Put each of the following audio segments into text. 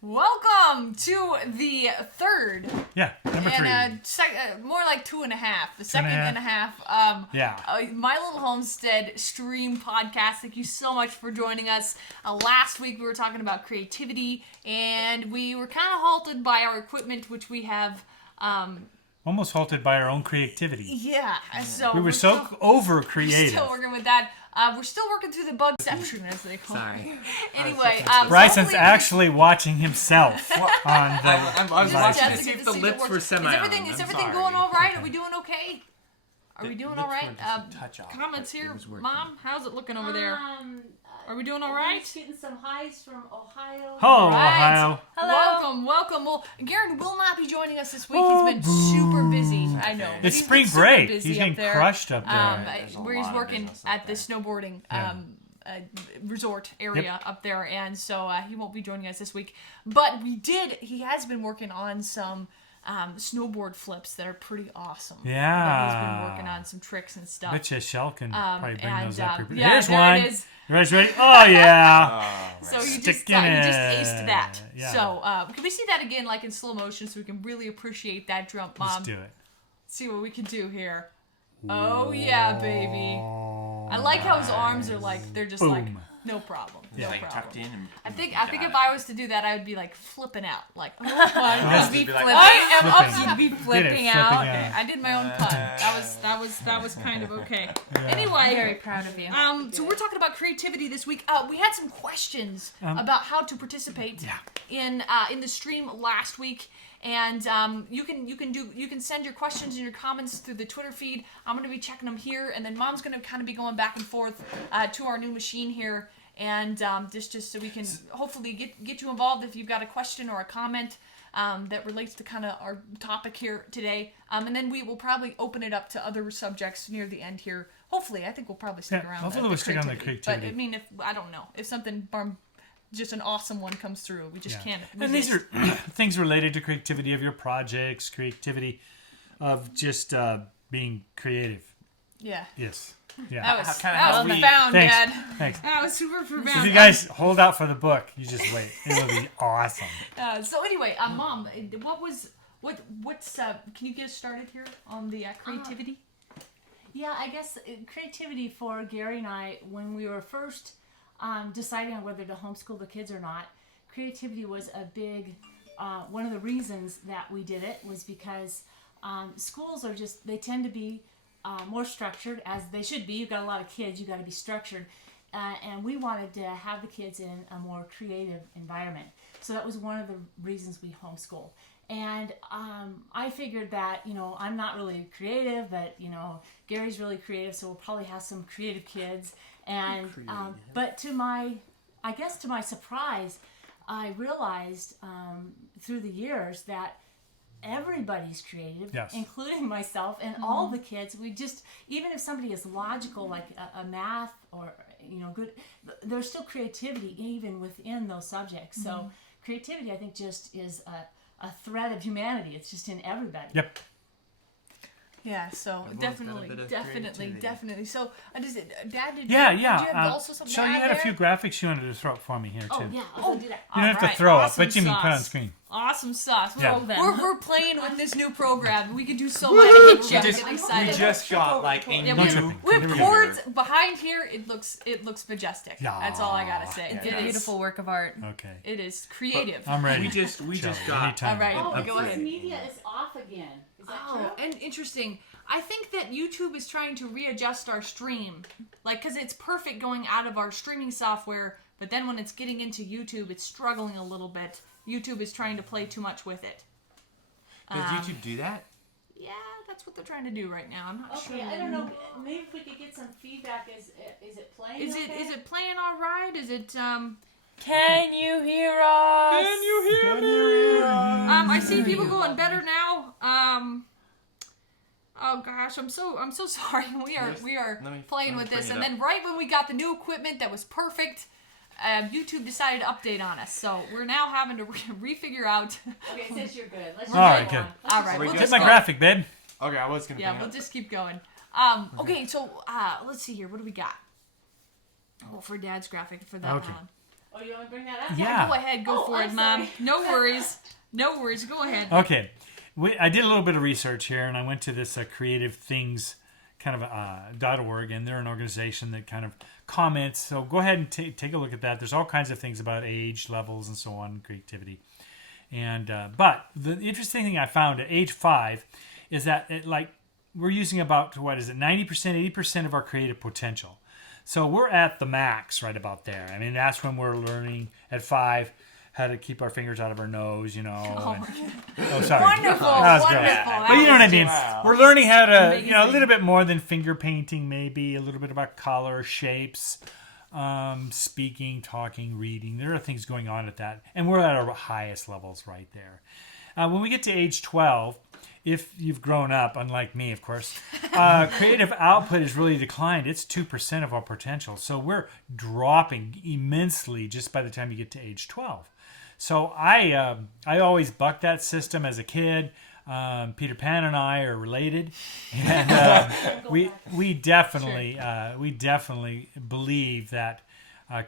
Welcome to the third. Yeah, number three. And more like 2.5. The second and a half. My Little Homestead stream podcast. Thank you so much for joining us. Last week we were talking about creativity, and we were kind of halted by our equipment, which we have. Almost halted by our own creativity. Yeah, so we were so over creative. We're still working with that. We're still working through the bugception, as they call it. Sorry. Anyway, Bryson's actually watching himself on the. I was watching to see if the lips were semi. Is everything going all right? Are we doing okay? Are we doing all right? Comments here, Mom. How's it looking over there? Are we doing all right? Getting some highs from Ohio. Oh, right. Ohio. Hello. Welcome. Well, Garen will not be joining us this week. He's been super busy. I know. It's spring break. He's getting crushed up there. Where he's working at the snowboarding resort area up there, and so he won't be joining us this week. But he has been working on some snowboard flips that are pretty awesome. Yeah. He's been working on some tricks and stuff. Bet you Shell can probably bring those up. Yeah, here's there one. It is. You guys ready? Oh, yeah. So he just aced that. Yeah. So can we see that again, like in slow motion, so we can really appreciate that jump, Mom? Let's do it. See what we can do here. Oh, yeah, baby. I like how his arms are like, they're just like, no problem. Yeah, no like problem. tucked in. And I think if I was to do that, I would be like flipping out. Like, oh my Must be be flipping. like, I am flipping. up to be flipping out. Flipping Okay, out. I did my own pun. That was kind of okay. Anyway, Very proud of you. so we're talking about creativity this week. We had some questions about how to participate in the stream last week. And you can send your questions and your comments through the Twitter feed. I'm going to be checking them here, and then Mom's going to kind of be going back and forth to our new machine here, and just so we can hopefully get you involved if you've got a question or a comment that relates to kind of our topic here today. And then we will probably open it up to other subjects near the end here. Hopefully, I think we'll probably stick around. Hopefully, we'll stick on the creativity. But I mean, I don't know if something just an awesome one comes through. We just can't. And these are things related to creativity of your projects, creativity of just being creative. Yeah. Yes. Yeah. That was profound, Thanks. Dad. Thanks. That was super profound. If you guys hold out for the book, you just wait. It'll be awesome. So anyway, Mom, what's can you get us started here on the creativity? Yeah, I guess creativity for Gary and I, when we were first deciding on whether to homeschool the kids or not, creativity was a big, one of the reasons that we did it was because schools are they tend to be more structured, as they should be. You've got a lot of kids, you've got to be structured. And we wanted to have the kids in a more creative environment. So that was one of the reasons we homeschool. And I figured that, I'm not really creative, but, Gary's really creative, so we'll probably have some creative kids. And but to my surprise, I realized through the years that everybody's creative, including myself and all the kids. We just, even if somebody is logical, like a math or good, there's still creativity even within those subjects. So creativity, I think, just is a thread of humanity. It's just in everybody. Yep. Yeah, so definitely. So, Dad, did you have also something Sean, to you add had a there? few graphics you wanted to throw up for me here, too. Oh, yeah, I'll do that. You don't have to throw up, but you mean put on screen. Awesome sauce. Yeah. We're playing with this new program. We can do so much. We're getting excited. We just got like a new. We have cords behind here. It looks majestic. Yeah. That's all I gotta say. It's a beautiful work of art. Okay. It is creative. I'm ready. We just got. Anytime. All right. Oh, Go ahead. media is off again. Is that true? And interesting. I think that YouTube is trying to readjust our stream, because it's perfect going out of our streaming software, but then when it's getting into YouTube, it's struggling a little bit. YouTube is trying to play too much with it. Does YouTube do that? Yeah, that's what they're trying to do right now. I'm not sure. Okay, I don't know. Maybe if we could get some feedback. Is it playing? Is it playing all right? Is it Can you hear us? Can you hear me? I see people going better now. Oh gosh, I'm so sorry. We are playing with this, and then right when we got the new equipment that was perfect, YouTube decided to update on us. So we're now having to refigure out. Okay, since you're good, let's All right, good. All right, We'll Get just my go. graphic, babe. Okay, I was gonna. Yeah, we'll just keep going. Okay, so let's see here. What do we got? Oh, for Dad's graphic for that Okay. one. Oh, you want to bring that up? Yeah. Go ahead, go for it, I'm Mom. sorry. No worries. No worries. Go ahead. Okay. I did a little bit of research here, and I went to this Creative Things kind of .org, and they're an organization that kind of comments. So go ahead and take a look at that. There's all kinds of things about age levels and so on, creativity. And but the interesting thing I found at age 5 is that we're using about 90%, 80% of our creative potential. So we're at the max right about there. I mean, that's when we're learning at 5 how to keep our fingers out of our nose, you know. Oh, sorry. Wonderful. That was Wonderful. great. That But you know what I was mean. wow. We're learning how to, Amazing. a little bit more than finger painting, maybe a little bit about color, shapes, speaking, talking, reading. There are things going on at that, and we're at our highest levels right there. When we get to age 12, if you've grown up, unlike me, of course, creative output has really declined. It's 2% of our potential, so we're dropping immensely just by the time you get to age 12. So I always bucked that system as a kid. Peter Pan and I are related, and we definitely believe that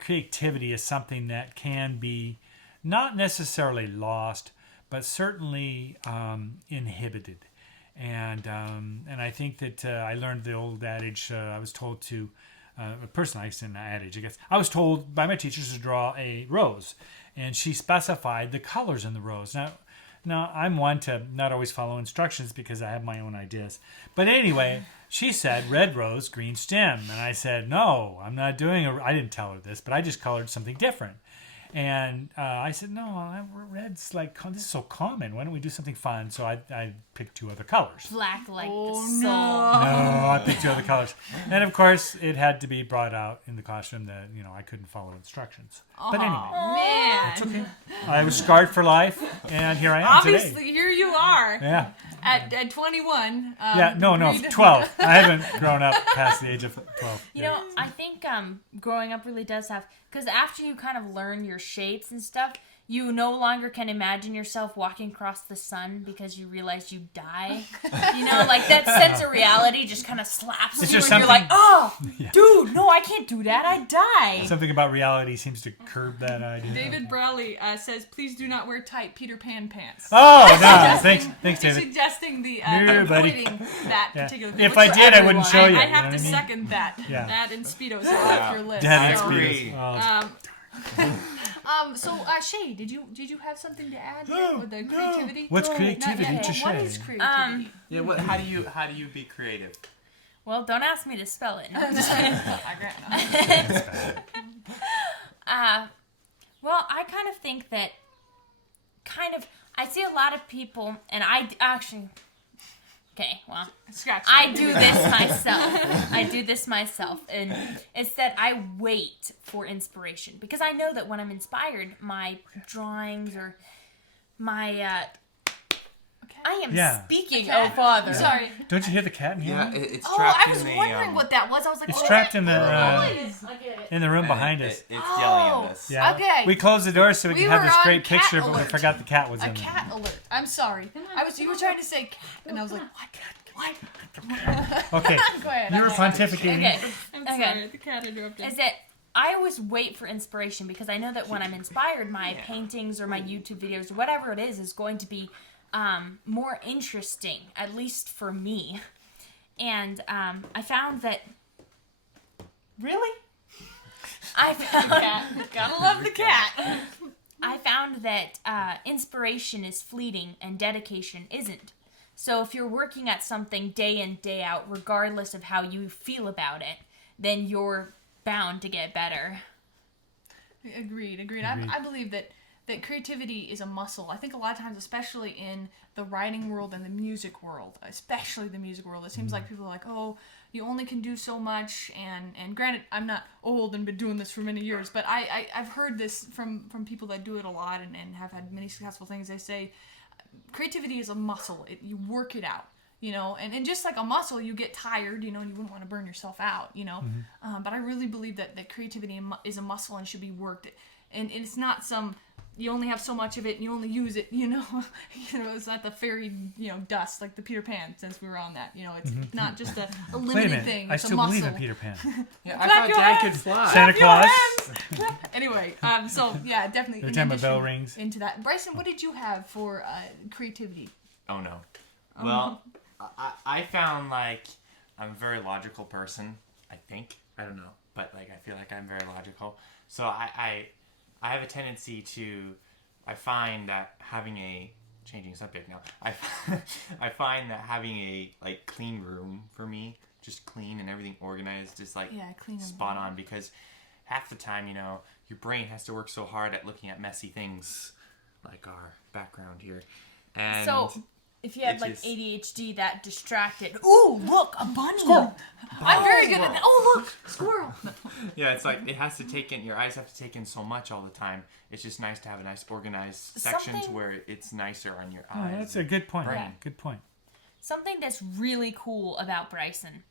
creativity is something that can be not necessarily lost, but certainly inhibited. And I think that I learned the old adage. I was told to personally, I said an adage, I guess. I was told by my teachers to draw a rose, and she specified the colors in the rose. Now, I'm one to not always follow instructions because I have my own ideas. But anyway, she said red rose, green stem. And I said, no, I'm not doing I didn't tell her this, but I just colored something different. And I said, no, red's like, this is so common. Why don't we do something fun? So I picked 2 other colors. Black like the soul. No, I picked 2 other colors. And of course, it had to be brought out in the classroom that, I couldn't follow instructions. But anyway, Man. it's okay. I was scarred for life, and here I am Obviously, today. here you are. Yeah. At 21. Yeah, no, read- 12. I haven't grown up past the age of 12. You know, I think growing up really does have, because after you kind of learn your shapes and stuff, you no longer can imagine yourself walking across the sun because you realize you die. Like that sense of reality just kind of slaps It's you, just and you're like, something- oh, dude, no, I can't do that. I die. Something about reality seems to curb that idea. David Browley says, please do not wear tight Peter Pan pants. Oh, no. Thanks, He's David. suggesting the No, buddy. avoiding that Yeah. particular thing. If which I did, I everyone. wouldn't show you. I you know have what to I mean? second that. Yeah. That and Speedos are off your list. That so, agree. So Shay, did you have something to add No, with the no. creativity? What's Not creativity yet. to What Shay? is creativity? Yeah. How do you be creative? Well, don't ask me to spell it. No, I'm just kidding. Well, I kind of think that I see a lot of people, and I actually, okay, well, Scratch. I do this myself. And it's that I wait for inspiration because I know that when I'm inspired, my drawings or my, I am Yeah. speaking, Okay. oh Father. Sorry. Don't you hear the cat in here? Yeah, it's Oh, trapped I was in the. wondering what that was. I was like, It's oh, trapped in the I get it. room behind us. It's yelling at us. Yeah. Okay. We closed the door so we We could have were this on great cat picture, but we alert. forgot the cat was a in there. cat alert. I'm sorry. You were trying to say cat, and I was like, what? What? Okay. Go ahead. You were okay. pontificating. Okay. I'm Okay. sorry. The cat interrupted. Is that I always wait for inspiration because I know that when I'm inspired, my paintings or my YouTube videos or whatever it is going to be more interesting, at least for me. And I found that. Really? I found. Gotta love the cat. I found that inspiration is fleeting and dedication isn't. So if you're working at something day in, day out, regardless of how you feel about it, then you're bound to get better. Agreed. I believe that creativity is a muscle. I think a lot of times, especially in the writing world and the music world, it seems like people are like, oh, you only can do so much. And granted, I'm not old and been doing this for many years, but I've heard this from people that do it a lot and have had many successful things. They say creativity is a muscle. You work it out. And just like a muscle, you get tired, and you wouldn't want to burn yourself out, But I really believe that creativity is a muscle and should be worked. And it's not some you only have so much of it and you only use it, you know. It's not the fairy, dust like the Peter Pan, since we were on that. It's not just a Wait a limited minute. thing. I It's still a muscle. believe in Peter Pan. Yeah, I thought your Dad hands. could fly. Santa Claus. Anyway, so yeah, definitely. Every in time a addition bell rings. into that. Bryson, what did you have for creativity? Oh no. Well, I found like I'm a very logical person. I think I don't know, but like I feel like I'm very logical. So I have a tendency to. I find that having a changing subject now. I find that having a like clean room for me, just clean and everything organized, is like clean spot on, because half the time, your brain has to work so hard at looking at messy things like our background here. And So, if you have it like is- ADHD, that distracted. Ooh, look, a bunny. I'm very good at that. Oh, look, squirrel. yeah, it's like it has to take in, your eyes have to take in so much all the time. It's just nice to have a nice organized section to Something- where it's nicer on your Oh, eyes. that's a good point. Brain. Good point. Something that's really cool about Bryson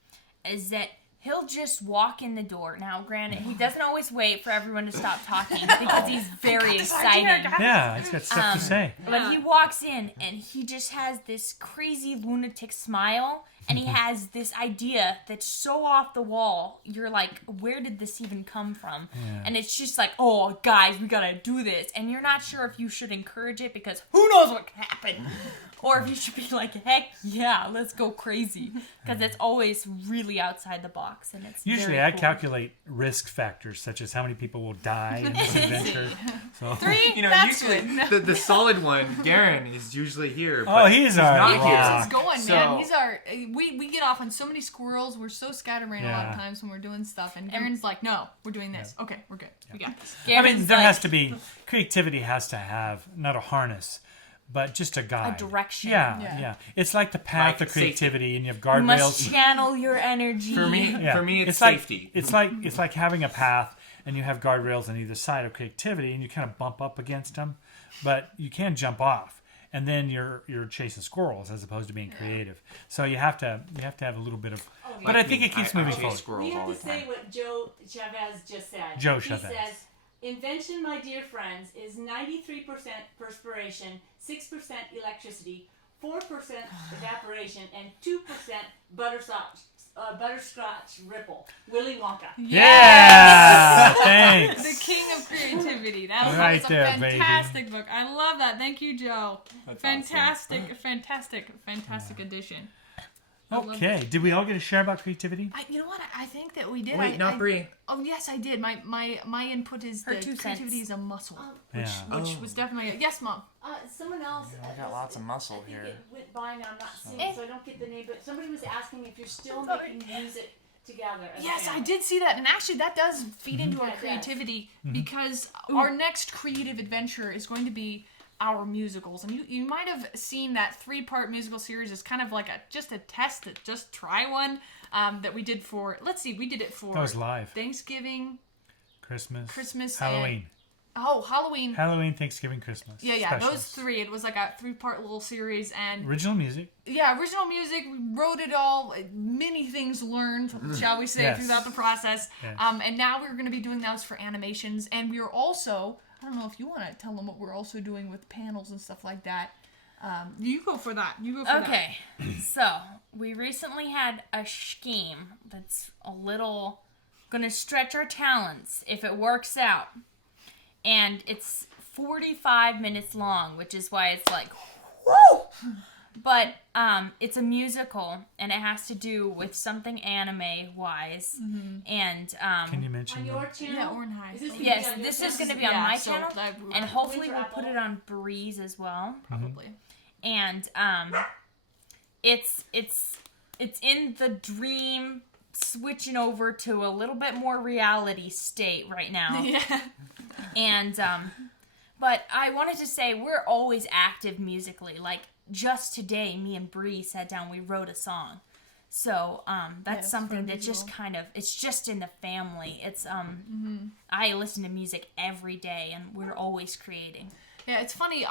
is that he'll just walk in the door. Now, granted, he doesn't always wait for everyone to stop talking because he's very excited. Yeah, he's got stuff to say. But he walks in and he just has this crazy lunatic smile, and he has this idea that's so off the wall. You're like, where did this even come from? Yeah. And it's just like, oh, guys, we gotta do this. And you're not sure if you should encourage it because who knows what can happen. Or if you should be like, heck yeah, let's go crazy. Because it's always really outside the box. And it's Usually very I cool. calculate risk factors such as how many people will die in this adventure. So 3, that's usually good. the solid one, Garen, is usually here. Oh, but he's our not He here. keeps rock. us going, So- man. He's our. We get off on so many squirrels. We're so scatterbrained a lot of Yeah. times when we're doing stuff. And Aaron's like, "No, we're doing this. Okay, we're good. We got this." I mean, Garen's there like, has to be creativity has to have not a harness, but just a guide, direction. Yeah, Yeah. yeah. It's like the path Like of creativity, and you have You must guardrails. channel your energy. For me, Yeah. it's like, safety. It's like having a path, and you have guardrails on either side of creativity, and you kind of bump up against them, but you can jump off, and then you're chasing squirrels as opposed to being creative. So you have to have a little bit of. But I think it keeps moving chase forward. squirrels We have all to the time. say what Joe Chavez just said. Joe He Chavez. says, invention, my dear friends, is 93% perspiration, 6% electricity, 4% evaporation, and 2% butterscotch ripple. Willy Wonka. Yeah, thanks. The king of creativity. That Right was there, a fantastic book. I love that. Thank you, Joe. That's Fantastic addition. Okay, did we all get a share about creativity? You know what? I think that we did. Wait, not Bree. Oh yes, I did. My input is Her that 2 cents. creativity is a muscle, Yeah. which was definitely yes, Mom. Someone else. I got lots of muscle I think here. it went by now. I'm not seeing it, so I don't get the name. But somebody was asking if you're still making music together. As a Yes, I family. did see that, and actually that does feed into our Yeah, it does. creativity because our next creative adventure is going to be our musicals, and you might have seen that 3-part musical series as kind of like just a test, that just try one that we did for. Let's see, we did it for That was live. Thanksgiving, Christmas, Christmas, Halloween, Halloween. Halloween, Thanksgiving, Christmas. Yeah, Specials. those 3. It was like a 3-part little series, and Original music. yeah, original music. We wrote it all. Many things learned, shall we say, Yes. throughout the process. Yes. And now we're going to be doing those for animations, and we are also. I don't know if you want to tell them what we're also doing with panels and stuff like that. You go for that. Okay, so we recently had a scheme that's a little gonna stretch our talents if it works out. And it's 45 minutes long, which is why it's like, whoo! But it's a musical, and it has to do with something anime-wise. And Can you mention On that? your channel. Yeah, Orin High. Is this gonna yes, be on your this is channel? going to be on Yeah, my so channel, that- and hopefully Winter we'll put Apple. it on Breeze as well. Probably. And it's in the dream switching over to a little bit more reality state right now. Yeah. And but I wanted to say we're always active musically. Like just today, me and Bree sat down, we wrote a song. So that's Yes, something for a that just visual. kind of, it's just in the family. It's I listen to music every day, and we're always creating. Yeah, it's funny.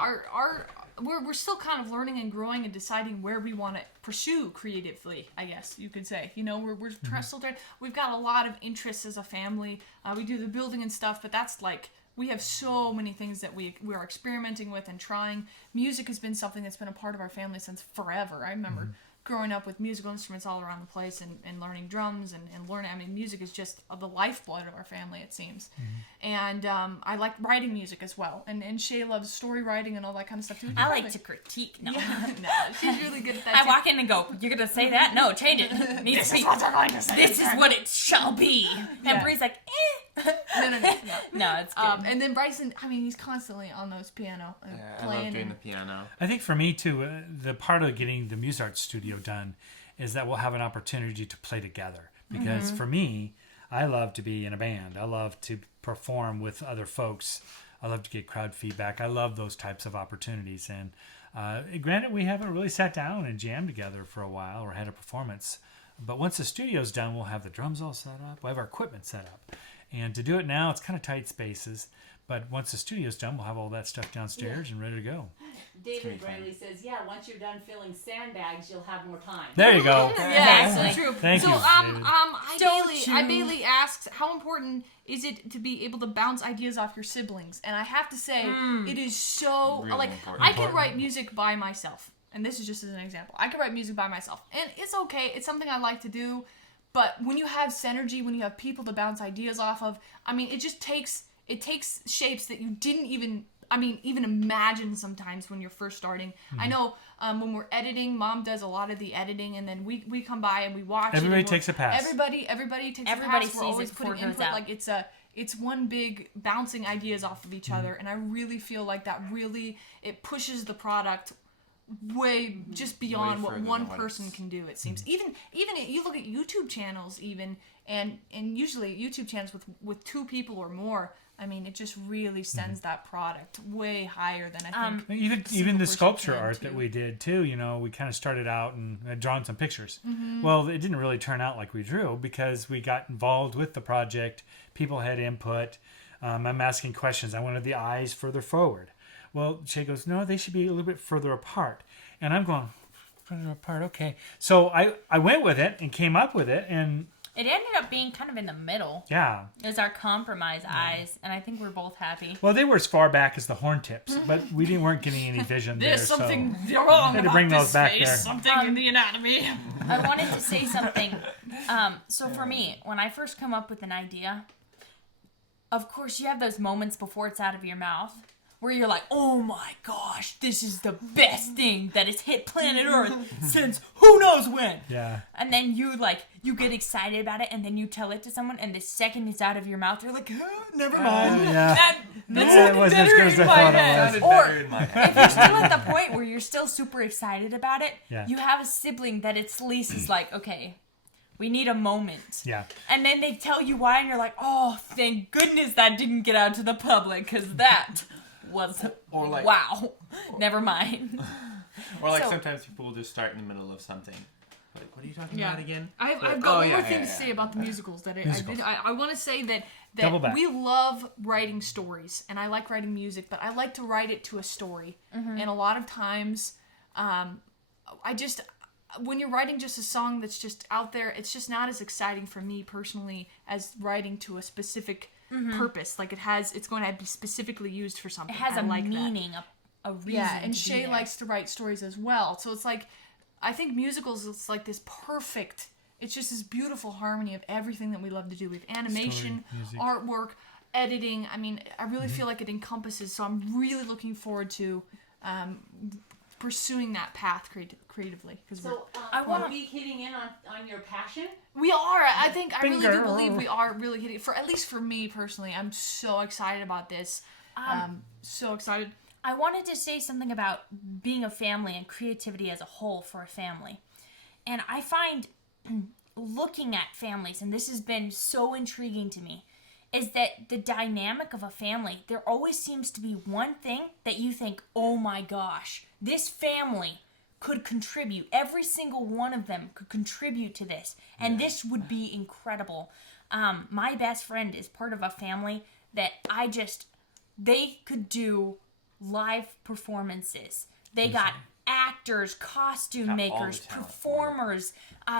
We're still kind of learning and growing and deciding where we want to pursue creatively. I guess you could say. You know, we're still trying. We've got a lot of interests as a family. We do the building and stuff, but that's like we have so many things that we are experimenting with and trying. Music has been something that's been a part of our family since forever. I remember growing up with musical instruments all around the place and learning drums and learning. I mean, music is just the lifeblood of our family, it seems. And I like writing music as well. And Shay loves story writing and all that kind of stuff too. I like to critique. No. Yeah, no, she's really good at that. I too. walk in and go, "You're gonna say that? No, change it. This is what they're going to say. This is what it shall be." And Bree's like, No. No, it's good. And then Bryson, I mean, he's constantly on those piano I playing. love doing and- the piano. I think for me too, the part of getting the Muse Art Studio done is that we'll have an opportunity to play together. Because for me, I love to be in a band. I love to perform with other folks. I love to get crowd feedback. I love those types of opportunities. And granted, we haven't really sat down and jammed together for a while or had a performance. But once the studio's done, we'll have the drums all set up. We'll have our equipment set up. And to do it now, it's kind of tight spaces. But once the studio's done, we'll have all that stuff downstairs and ready to go. David Bradley says, "Yeah, once you're done filling sandbags, you'll have more time." There you go. Yeah, so true. Thank so, you, David. I Bailey asks, how important is it to be able to bounce ideas off your siblings? And I have to say, it is so Really like important. I can write music by myself, and this is just as an example. I can write music by myself, and it's okay. It's something I like to do, but when you have synergy, when you have people to bounce ideas off of, I mean, it just takes shapes that you didn't even imagine sometimes when you're first starting. I know when we're editing, Mom does a lot of the editing, and then we come by and we watch. Everybody it and takes a pass. Everybody takes Everybody a pass. We're sees always it before putting it goes input. out. Like it's one big bouncing ideas off of each other, and I really feel like that really it pushes the product way just beyond what further one than what person it's- can do. It seems even you look at YouTube channels and usually YouTube channels with 2 people or more. I mean, it just really sends that product way higher than I think. Even single the person sculpture can, art too. that we did too, we kind of started out and had drawn some pictures. Mm-hmm. Well, it didn't really turn out like we drew because we got involved with the project. People had input. I'm asking questions. I wanted the eyes further forward. Well, Shay goes, no, they should be a little bit further apart. And I'm going, further apart, okay. So I went with it and came up with it, and It ended up being kind of in the middle. yeah. It was our compromise eyes, and I think we're both happy. Well, they were as far back as the horn tips, but we weren't getting any vision there. There's something so wrong had to about bring this those back face. there. Something in the anatomy. I wanted to say something. So for me, when I first come up with an idea, of course you have those moments before it's out of your mouth where you're like, oh my gosh, this is the best thing that has hit planet Earth since who knows when. Yeah. And then you get excited about it, and then you tell it to someone, and the second it's out of your mouth, you're like, never mind. Yeah. That's Yeah, it wasn't as good as I thought it was. Sounded Or- better in my head. if you're still at the point where you're still super excited about it, Yeah. you have a sibling that at least is like, okay, we need a moment. Yeah. And then they tell you why, and you're like, oh, thank goodness that didn't get out to the public, because that was, Or like- wow. Never mind. Or like So- sometimes people will just start in the middle of something. Like, what are you talking Yeah. about again? I've Oh, got one yeah, more yeah, thing to yeah. say about the musicals that Musicals. I want to say that Double back. we love writing stories, and I like writing music, but I like to write it to a story. And a lot of times, when you're writing just a song that's just out there, it's just not as exciting for me personally as writing to a specific purpose. Like it's going to be specifically used for something. It has I a like that. meaning, a reason. Yeah, and to be Shay there. likes to write stories as well. So it's like, I think musicals, it's like this perfect, it's just this beautiful harmony of everything that we love to do with animation, Story, music. artwork, editing. I mean, I really feel like it encompasses, so I'm really looking forward to pursuing that path creatively. Because So, I wanna- are we hitting in on your passion? we are, I think, I really do Finger. believe we are really hitting, at least for me personally, I'm so excited about this. So excited. I wanted to say something about being a family and creativity as a whole for a family. And I find looking at families, and this has been so intriguing to me, is that the dynamic of a family, there always seems to be one thing that you think, oh my gosh, this family could contribute. Every single one of them could contribute to this. And this would be incredible. My best friend is part of a family that they could do live performances. They got actors, costume Got all makers, the talent for it. performers.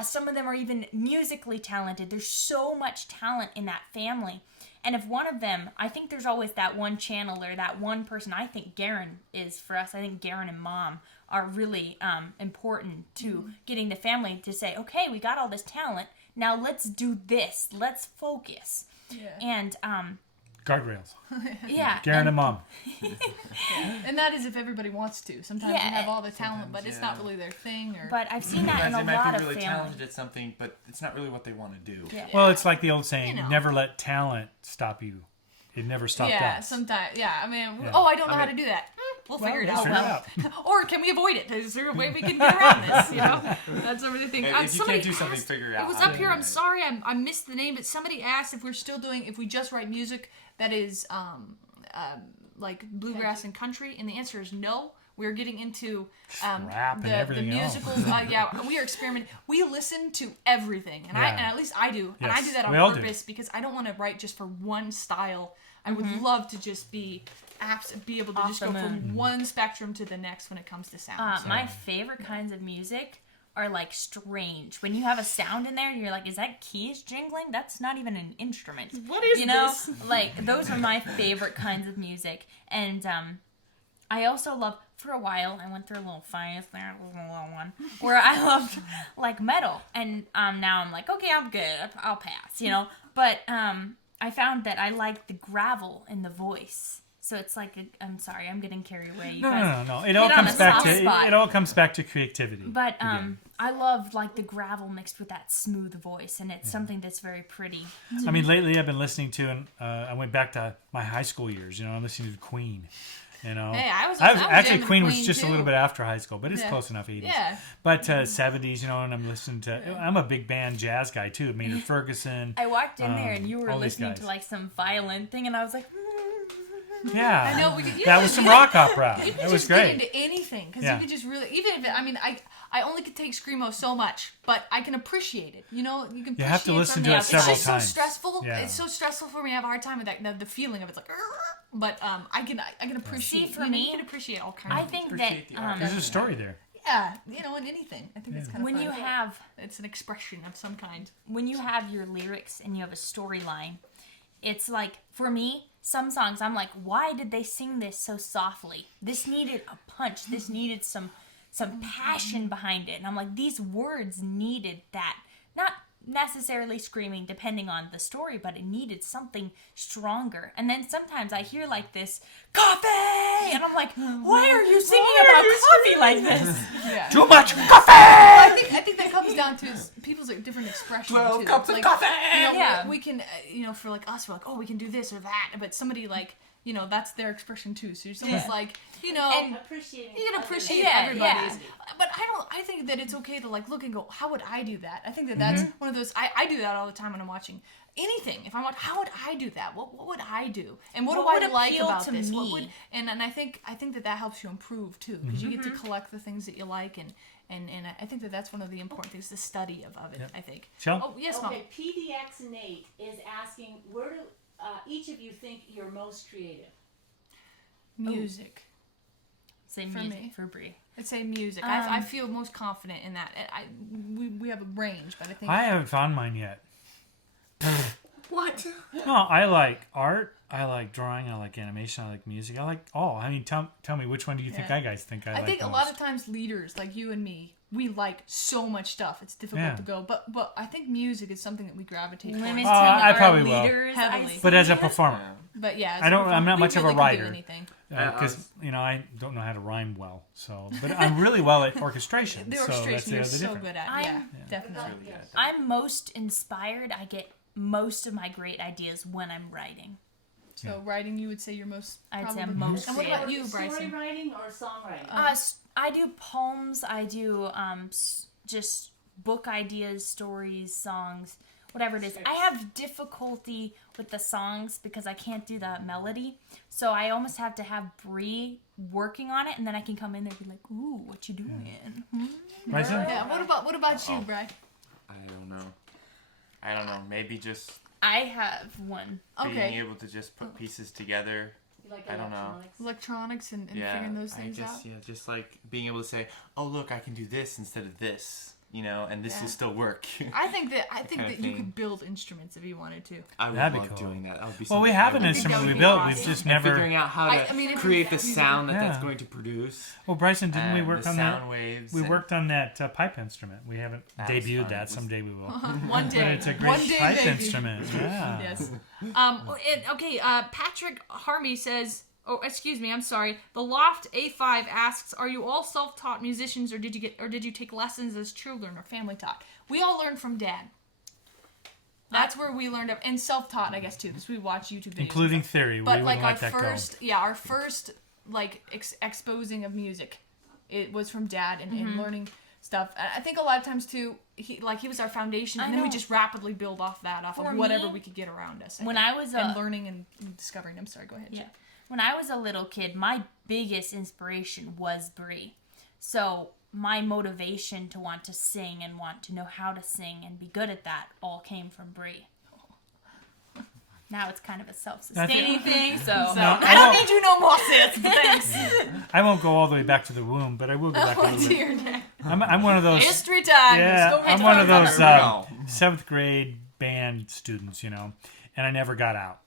Some of them are even musically talented. There's so much talent in that family. And if one of them, I think there's always that one channel or that one person. I think Garen is for us. I think Garen and Mom are really important to getting the family to say, okay, we got all this talent. Now let's do this. Let's focus. Yeah. And Guardrails. yeah. Garen and Mom. And that is if everybody wants to. Sometimes Yeah. you have all the talent, but it's not yeah. really their thing. Or But I've seen that in They a might lot be of really families. talented at something, but it's not really what they want to do. Yeah. Well, it's like the old saying, You know. never let talent stop you. It never stopped yeah, us. sometimes. Yeah, I mean, Yeah. oh, I don't know how to do that. We'll figure it out. figure it out. Or can we avoid it? Is there a way we can get around this? You know, that's sort of the thing. If you Somebody can't do something, asked- figure it out. It was how up to here. do I'm it. sorry, I missed the name, but somebody asked if we're still doing, if we just write music that is like bluegrass and country, and the answer is no. We're getting into Rap and the everything else. musicals. Yeah, we are experimenting. We listen to everything, and Yeah. and at least I do, and I Yes, do that on we all do. purpose because I don't want to write just for one style. I would love to just be able to Off just the go moon. from one spectrum to the next when it comes to sound. My favorite kinds of music are like strange. When you have a sound in there, you're like, is that keys jingling? That's not even an instrument. What is this? Like those are my favorite kinds of music. And I also love, for a while, I went through a little phase there, a little one, where I loved like metal. And now I'm like, okay, I'm good. I'll pass, you know. But I found that I like the gravel in the voice. So it's like, I'm sorry, I'm getting carried away. You guys. No. It all hit on comes a back soft to spot. it all comes back to creativity. But again. I love like the gravel mixed with that smooth voice, and it's something that's very pretty. I mean, lately I've been listening to, and I went back to my high school years. You know, I'm listening to Queen. You know, Hey, I was actually jamming Queen was Queen, just a too. little bit after high school, but it's Yeah. close enough 80s. Yeah. But 70s, you know, and I'm listening to. I'm a big band jazz guy too. Maynard Ferguson. I walked in there and you were all these listening guys. to like some violin thing, and I was like, Yeah, I know we could. that was some rock opera. You could It was just great. get into anything because Yeah. you could just really, even if it, I mean, I only could take screamo so much, but I can appreciate it. You know, you can. You have to appreciate listen to something. it several It's just times. so stressful. Yeah. It's so stressful for me. I have a hard time with that. The feeling of it's like, but I can appreciate. for you know, me, you can appreciate all kinds. I of think Appreciate that the art. There's a story there. Yeah, you know, in anything. I think it's kind of when fun. you have It's an expression of some kind. your lyrics and you have a storyline, it's like, for me, some songs I'm like, why did they sing this so softly? This needed a punch. This needed some passion behind it. And I'm like, these words needed that. Not necessarily screaming depending on the story, but it needed something stronger. And then sometimes I hear like this coffee, and I'm like, why are you singing about coffee like this? Yeah. Too much coffee. I think that comes down to people's like different expression 12 too. cups of Like, coffee! You know, Yeah. we can, you know, for like us, we're like, oh, we can do this or that. But somebody like, you know, that's their expression too. So someone's like, you know, And Appreciating. you can appreciate Yeah, everybody's. But I think that it's okay to like look and go, how would I do that? I think that that's one of those. I do that all the time when I'm watching anything. If I'm watching, how would I do that? What would I do? And what What do would I like appeal about to this? me? What would and I think that helps you improve too because you get to collect the things that you like and I think that that's one of the important things, the study of it. Yep. I think. Shell? Oh yes, Mom. Okay, PDX Nate is asking, where do each of you think you're most creative? Music. say For music me. for Brie. I'd say music. I feel most confident in that. We have a range, but I think. I haven't found mine yet. What? No, I like art. I like drawing. I like animation. I like music. I like all. I mean, tell me which one do you think Yeah. I guys think I like I think a most? lot of times leaders like you and me, we like so much stuff. It's difficult Yeah. to go, but I think music is something that we gravitate Limiting towards. I our probably will. leaders, Heavily. I But as a see. performer, But yeah, I don't- I'm not we much of a really can do writer. anything. because you know I don't know how to rhyme well. So, but I'm really well at orchestration. The so orchestration that's the you're other so difference. good at. I'm- Yeah, definitely. Really good. I'm most inspired. I get most of my great ideas when I'm writing. So writing, you would say you're most. I'd say probably- I'm most And what about creative. you, Story Bryson? writing or songwriting? I do poems. I do just book ideas, stories, songs, whatever it is. I have difficulty with the songs because I can't do the melody. So I almost have to have Brie working on it, and then I can come in there and be like, "Ooh, what you doing?" Bryson? Yeah. What about you, Bry? I don't know. Maybe just I have one. being Okay. able to just put pieces together. You like I don't know. electronics? Electronics and Yeah, figuring those I things just out. just like being able to say, "Oh, look, I can do this instead of this." and this will still work. I think that you thing. could build instruments if you wanted to. I would That'd be love cool. doing that. That would be Well, we something have I an would instrument we would be built. awesome. We've just and never. figuring out how to I mean, if create the music- sound that Yeah. that's going to produce. Well, Bryson, didn't we and work the on sound that? waves. We and- worked on that pipe instrument. We haven't That was debuted fun. that. Someday we will. One But day. it's a One great day, pipe maybe. instrument. Yeah. Yes. Patrick Harmy says, oh, excuse me, I'm sorry. The Loft A5 asks, are you all self-taught musicians, or did you take lessons as children or family taught? We all learned from Dad. That's where we learned, and self-taught, I guess, too, because we watch YouTube videos. Including theory. But we like wouldn't our let that first, our first like exposing of music, it was from Dad and learning stuff. I think a lot of times too, he was our foundation, and then we know. just rapidly build off that, off For of whatever me, we could get around us. when think. I was and learning and discovering. I'm sorry, go ahead. Yeah. Jen. When I was a little kid, my biggest inspiration was Brie. So my motivation to want to sing and want to know how to sing and be good at that all came from Brie. Now it's kind of a self-sustaining thing, so I don't need you no more, sis. Thanks. I won't go all the way back to the womb, but I will go back a Oh little bit. dear. Dad. I'm one of those. History time. Yeah, Story I'm time. one of those There we go. 7th grade band students, and I never got out.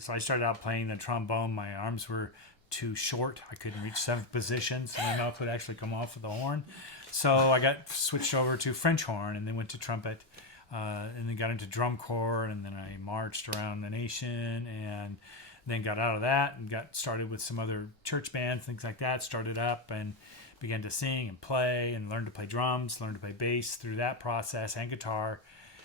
So I started out playing the trombone. My arms were too short. I couldn't reach 7th position, so my mouth would actually come off of the horn. So I got switched over to French horn, and then went to trumpet, and then got into drum corps, and then I marched around the nation, and then got out of that and got started with some other church bands, things like that. Started up and began to sing and play and learned to play drums, learned to play bass through that process, and guitar.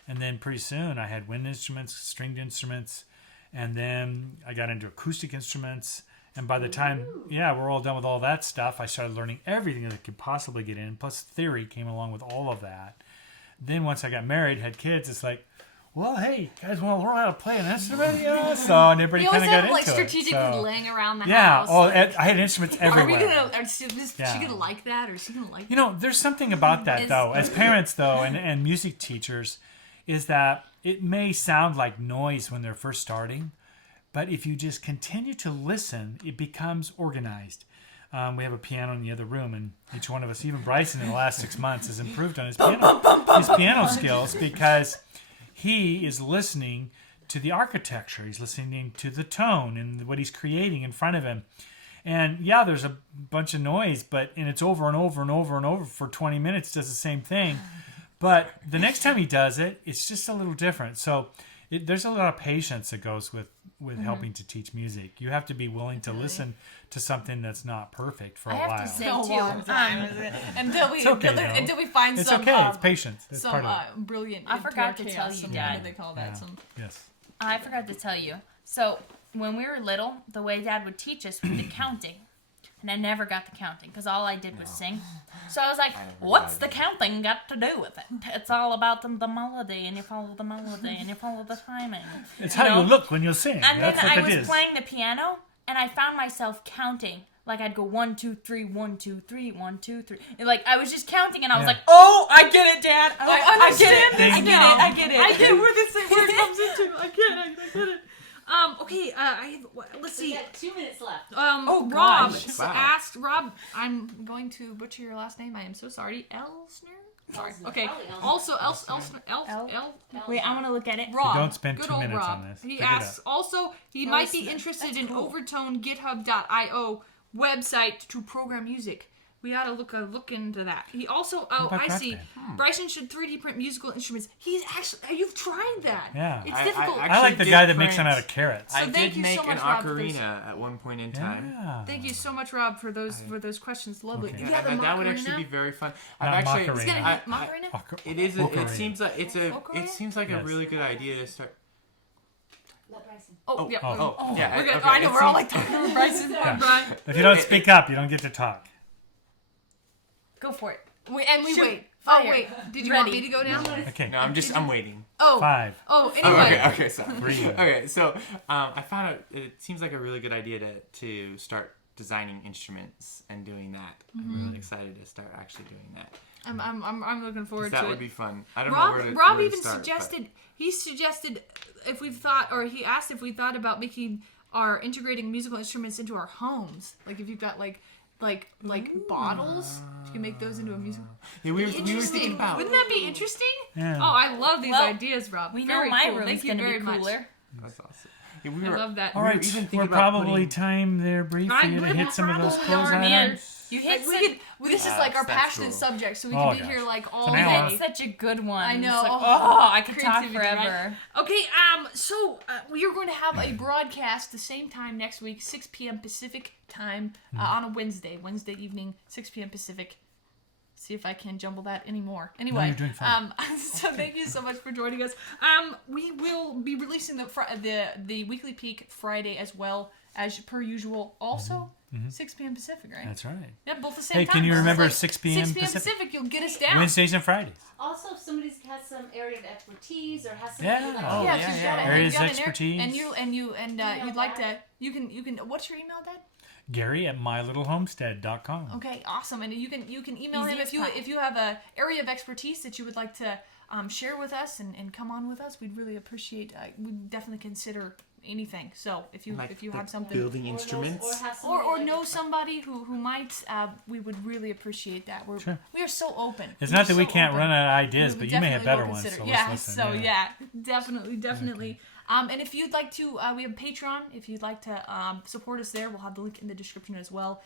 And then pretty soon I had wind instruments, stringed instruments, and then I got into acoustic instruments. And by the time, we're all done with all that stuff, I started learning everything that I could possibly get in. Plus theory came along with all of that. Then once I got married, had kids, it's like, well, hey, you guys want to learn how to play an instrument? So and everybody You kind always of got have into like it. strategically So, laying around the yeah, house. oh, like, I had instruments are we everywhere. gonna? Is she Yeah. gonna like that, or is she gonna like? There's something about that, Is- though. As parents, though, and music teachers, is that it may sound like noise when they're first starting, but if you just continue to listen, it becomes organized. We have a piano in the other room, and each one of us, even Bryson in the last 6 months, has improved on his piano skills because he is listening to the architecture. He's listening to the tone and what he's creating in front of him. And yeah, there's a bunch of noise, and it's over and over and over and over for 20 minutes, does the same thing. But the next time he does it, it's just a little different. So there's a lot of patience that goes with helping to teach music. You have to be willing to listen to something that's not perfect for a I while. have to say a too. long time until we It's okay, though. until we find It's some okay. It's patience. It's some part of it. brilliant. I forgot to chaos, tell you, some, Dad. What do they call that? Yeah. Some Yes. I forgot to tell you. So when we were little, the way Dad would teach us was the counting. And I never got the counting because all I did was sing. So I was like, what's the counting got to do with it? It's all about the melody, and you follow the melody, and you follow the timing. It's how you look when you sing. And That's then what I it was is. playing the piano, and I found myself counting. Like I'd go 1, 2, 3, 1, 2, 3, 1, 2, 3. And like I was just counting, and I was Yeah. like, "Oh, I get it, Dad. I I get it. understand I this get now. it. I get it. I get where this where it comes into. I get it. Okay. Let's We see. got 2 minutes left. Rob gosh. Wow. asked. Rob, I'm going to butcher your last name. I am so sorry. Elsner. Sorry. Elsner. Okay. Probably Elsner. Also, Elsner. Wait, I want to look at it. Rob. Don't spend good 2 old minutes Rob. on this. He Pick it asks. up. Also, he might be interested in Overtone GitHub.io website to program music. We ought to look into that. He also. Oh, about I that see. then? Bryson should 3D print musical instruments. He's actually. You've tried that. Yeah. It's I difficult. I like the did guy that makes print- them out of carrots. I So did thank you make so much, an Rob, for this. ocarina at one point in time. Yeah. Thank you so much, Rob, for those questions. Lovely. Okay. Yeah, the that would Macarena. actually be very fun. Not I've actually, Macarena. It's gonna I- hit Macarena. It is. It Ocarina. seems like it's a. Ocarina? It seems like a Yes. really good idea to start. Let Bryson. Oh, yeah. Oh, yeah. We're gonna, okay, I know it we're all seems- like talking over Bryson. Yeah. Brian. If you don't speak up, you don't get to talk. Go for it. We Shoot. wait. Fire. Oh wait. Did you Ready. want me to go down? Okay. No, I'm waiting. Oh. 5. Oh. Oh, Anyway. okay, sorry. 3. Okay, so I found out it seems like a really good idea to start designing instruments and doing that. I'm really excited to start actually doing that. I'm looking 'Cause forward that to would it. be fun. I don't know Rob, where to Rob where to even start, but- suggested. He suggested if we've thought, or he asked if we thought about making integrating musical instruments into our homes. Like if you've got like bottles. You can make those into a musical. Yeah, we were thinking about. Wouldn't that be interesting? Yeah. Oh, I love these Well, ideas, Rob. We Very know my cool. room's Thank you going to very be much. cooler. That's awesome. Yeah, I love that. All We were right, even thinking we're about probably putting- time there, Bree, for you to hit some of those close darn it. items. You hit This is like our That's passionate cool. subject, so we Oh, can be gosh. here like all So now- day. That's such a good one. I know. It's like, Oh, I could talk creativity, right? forever. Okay, so we are going to have a broadcast the same time next week, 6 p.m. Pacific time, on a Wednesday evening, 6 p.m. Pacific. See if I can jumble that anymore. Anyway, you're doing fine. so thank you so much for joining us. We will be releasing the weekly peak Friday as well as per usual. Also, 6 p.m. Pacific, right? That's right. Yeah, both the same Hey, time. can you So it's remember like 6 p.m. 6 p.m. Pacific? Pacific, you'll get us down. Wednesdays and Fridays. Also, if somebody's has some area of expertise or has something Yeah. you'd like Oh, Yeah, yeah, so you yeah. got it. Areas You got of it there, expertise. and you'd Email like to that. you can what's your email, Dad? Gary at mylittlehomestead.com. Okay, awesome. And you can email Easy him as pie. if you have a area of expertise that you would like to share with us and come on with us. We'd really appreciate. We'd definitely consider anything. So if you have something building or instruments. Or, have or somebody know somebody who might, we would really appreciate that. We are so open. It's We're not that we so can't open. run out of ideas, We but you may have better definitely will ones. consider- So yeah, let's listen. so yeah, definitely. And if you'd like to, we have Patreon. If you'd like to support us there, we'll have the link in the description as well.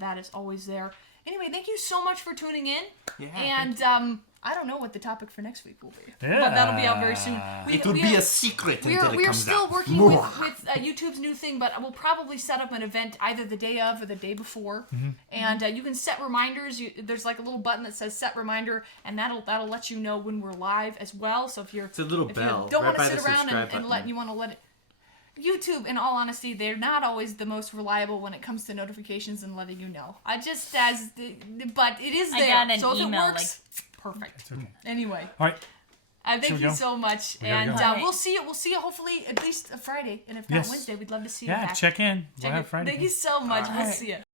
That is always there. Anyway, thank you so much for tuning in. Yeah, And I don't know what the topic for next week will be. Yeah. But that'll be out very soon. It will be a secret until it We're comes still out. working with YouTube's new thing, but we'll probably set up an event either the day of or the day before. And you can set reminders. There's like a little button that says set reminder, and that'll let you know when we're live as well. So if you're It's a little if bell you don't right want to by sit the around subscribe and button. you want to let it. YouTube, in all honesty, they're not always the most reliable when it comes to notifications and letting you know. But it is I there. got an So if it email, works, perfect. It's okay. Anyway. All right. Thank Shall we you go? so much, gotta and go. we'll see you. We'll see you hopefully at least Friday, and if not Yes. Wednesday, we'd love to see you Yeah, back. check in. We'll Check have it. Friday. Thank you so much. We'll right. see you.